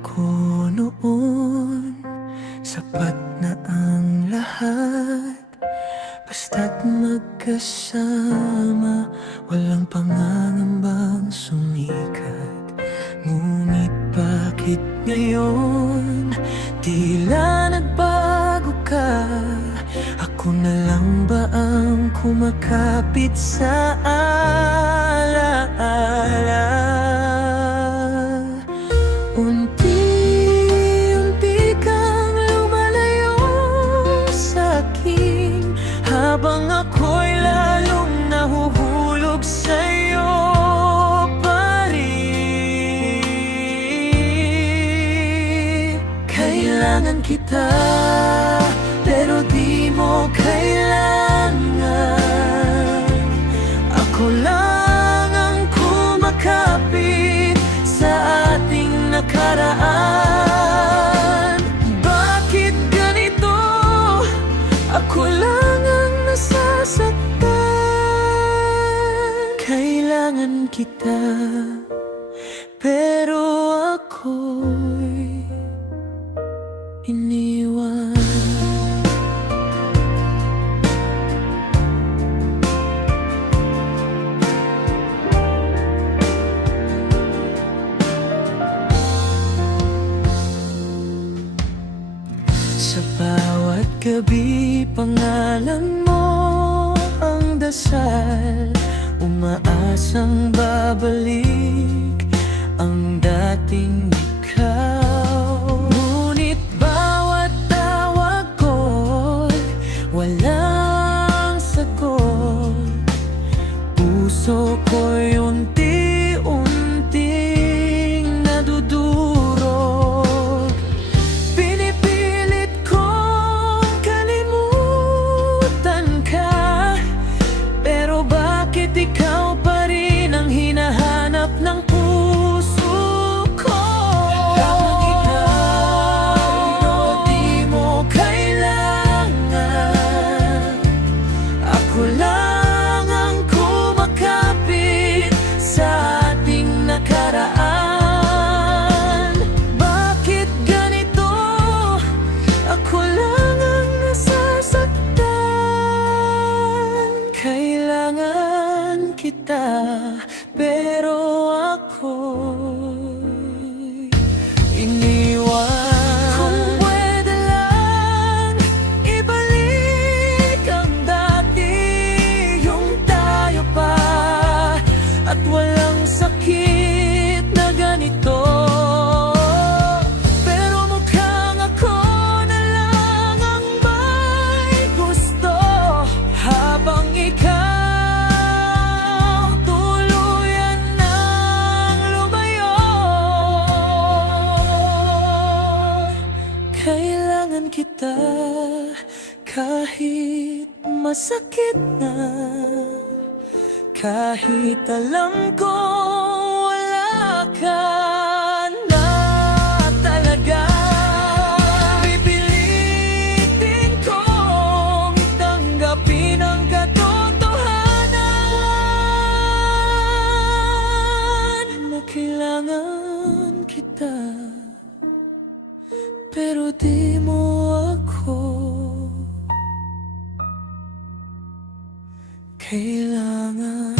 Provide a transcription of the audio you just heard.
ako noon, sapat na ang lahat. Basta't magkasama, walang pangangambang sumikat. Ngunit bakit ngayon, tila nagbago ka? Ako na lang ba ang kumakapit sa alaala? Unti-unti kang lumalayo sa'kin, habang ako'y lalong nahuhulog sa'yo pa rin. Kailangan kita, pero di mo kailangan. Ako lang ang kumakapit sa ating nakaraan. Bakit ganito? Ako lang ang nasasaktan. Kailangan kita, pero ako'y iniwan. Sa bawat gabi, pangalan mo ang dasal, umaasang babalik ang dating ikaw. Ngunit bawat tawag ko'y walang sagot. Puso ko'y unti-unting nadudurog. Pinipilit kong kalimutan ka, pero bakit ikaw pa rin ang hinahanap ng puso ko? Kailangan kita, pero di mo kailangan. Ako lang ang kumakapit sa ating nakaraan. Bakit ganito? Ako lang ang nasasaktan. Kailangan kita, pero ako'y iniwan. Kung pwede lang, ibalik ang dati, yung tayo pa, at walang sakit na ganito. Pero mukhang ako na lang ang may gusto, habang ikaw tuluyan nang lumayo. Kailangan kita, kahit masakit na, kahit alam ko wala ka na talaga. Pipilitin kong tanggapin ang katotohanan na kailangan kita, pero di mo ako kailangan.